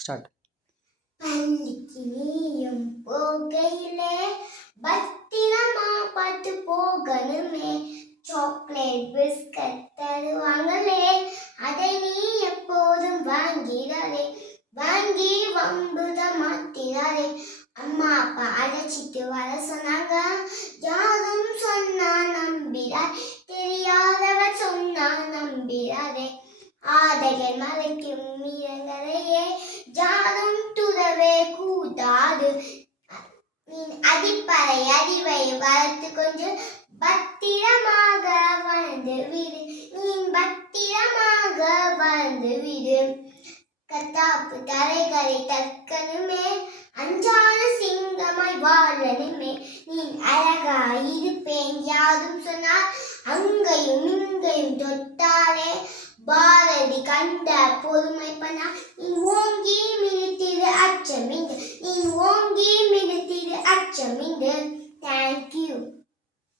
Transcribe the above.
Start. பள்ளிக்கு நீயும் போகையிலே பத்திரமா பார்த்து போகணுமே. சாக்லேட் பிஸ்கட் தருவாங்களே, அதை நீ எப்போதும் வாங்கிறாரே. வாங்கி வம்புத மாத்திராரே. அம்மா அப்பா அழைச்சிட்டு வர சொன்னாங்க, யாரும் சொன்னா நம்பிறார், தெரியாதவர் சொன்னா நம்பிறாரே. ஆடைகள் மறைக்கும் மீறங்களையே யாரும் துறவே கூடாது. நீ அடிப்படை அறிவை வளர்த்து கொஞ்சம் பத்திரமாக வாழ்ந்து விடு. நீ பத்திரமாக வாழ்ந்து விடு. கத்தாப்பு தலைகளை தற்கனுமே, அஞ்சாத சிங்கமாய் வாழனுமே. நீ அழகா இருப்பேன் யாரும் சொன்னார், அங்கையும் இங்கையும் தொட்டாலே பாரதி கண்ட பொறுமை பண்ணா. நீ ஓங்கி மிதித்திடு அச்சமிண்டு, நீ ஓங்கி மிதித்திடு அச்சமிண்டு. தேங்க்யூ.